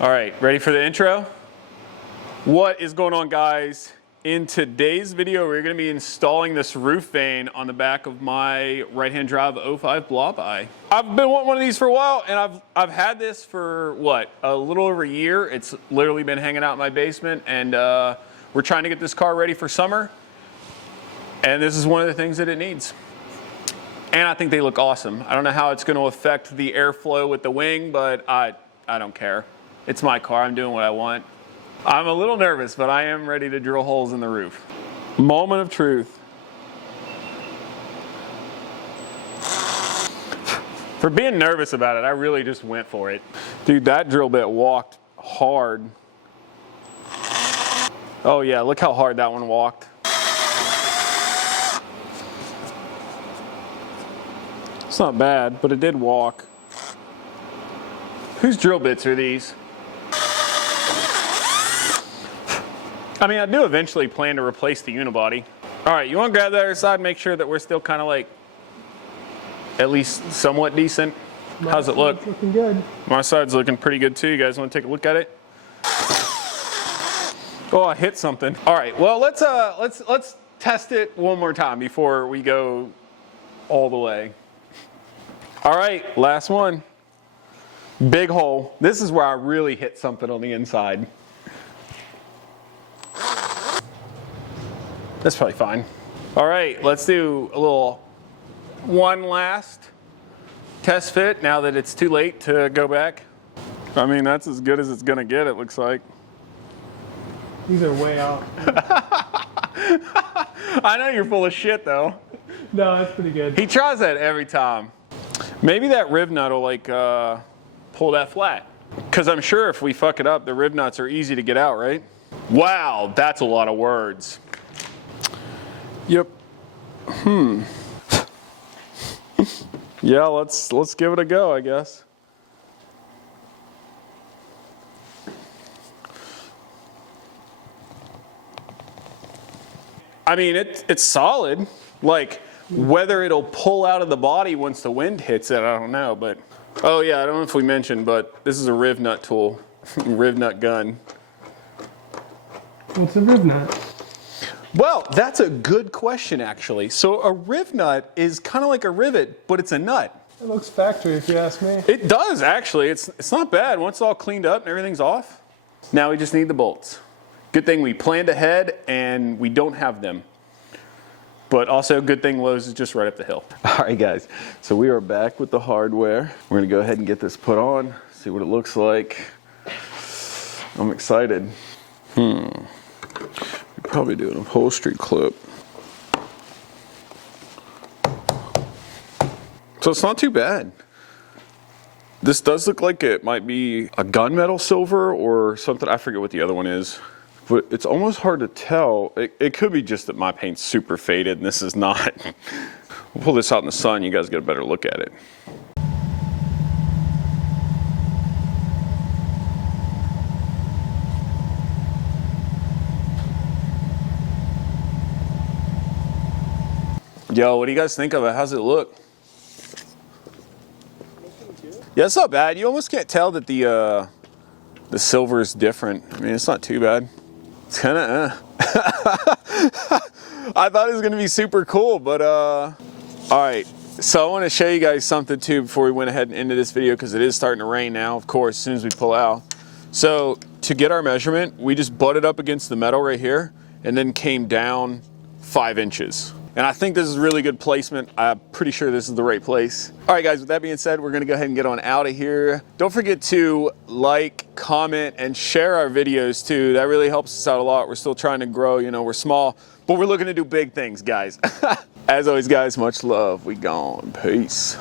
All right, ready for the intro? What is going on, guys? In today's video, we're going to be installing this roof vane on the back of my right-hand drive 05 Blob Eye. I've been wanting one of these for a while, and I've had this for, what, a little over a year. It's literally been hanging out in my basement, and we're trying to get this car ready for summer, and this is one of the things that it needs. And I think they look awesome. I don't know how it's going to affect the airflow with the wing, but I don't care. It's my car. I'm doing what I want. I'm a little nervous, but I am ready to drill holes in the roof. Moment of truth. For being nervous about it, I really just went for it. Dude, that drill bit walked hard. Oh yeah, look how hard that one walked. It's not bad, but it did walk. Whose drill bits are these? I mean, I do eventually plan to replace the unibody. All right, you want to grab the other side and make sure that we're still kind of like, at least somewhat decent. How's it look? Looking good. My side's looking pretty good too. You guys want to take a look at it? Oh, I hit something. All right, well, let's test it one more time before we go all the way. All right, last one. Big hole. This is where I really hit something on the inside. That's probably fine. All right, let's do a little one last test fit now that it's too late to go back. I mean, that's as good as it's gonna get, it looks like. These are way out. I know you're full of shit though. No, that's pretty good. He tries that every time. Maybe that rib nut will like pull that flat. Because I'm sure if we fuck it up, the rib nuts are easy to get out, right? Wow, that's a lot of words. Yep. Yeah, let's give it a go, I guess. I mean, it's solid. Like, whether it'll pull out of the body once the wind hits it, I don't know. But oh yeah, I don't know if we mentioned, but this is a rib nut tool, rib nut gun. What's a rib nut? Well, that's a good question, actually. So a rib nut is kind of like a rivet, but it's a nut. It looks factory, if you ask me. It does, actually. It's not bad once it's all cleaned up and everything's off. Now we just need the bolts. Good thing we planned ahead and we don't have them. But also, good thing Lowe's is just right up the hill. All right, guys. So we are back with the hardware. We're going to go ahead and get this put on, see what it looks like. I'm excited. Probably do an upholstery clip. So it's not too bad. This does look like it might be a gunmetal silver or something. I forget what the other one is. But it's almost hard to tell. It could be just that my paint's super faded and this is not. We'll pull this out in the sun, you guys get a better look at it. Yo, what do you guys think of it? How's it look? Yeah, it's not bad. You almost can't tell that the silver is different. I mean, it's not too bad. It's kind of, I thought it was going to be super cool, but all right. So I want to show you guys something too before we went ahead and ended this video, because it is starting to rain now, of course, as soon as we pull out. So to get our measurement, we just butted up against the metal right here and then came down 5 inches. And I think this is really good placement. I'm pretty sure this is the right place. All right, guys, with that being said, we're gonna go ahead and get on out of here. Don't forget to like, comment, and share our videos too. That really helps us out a lot. We're still trying to grow, you know, we're small, but we're looking to do big things, guys. As always, guys, much love. We gone. Peace.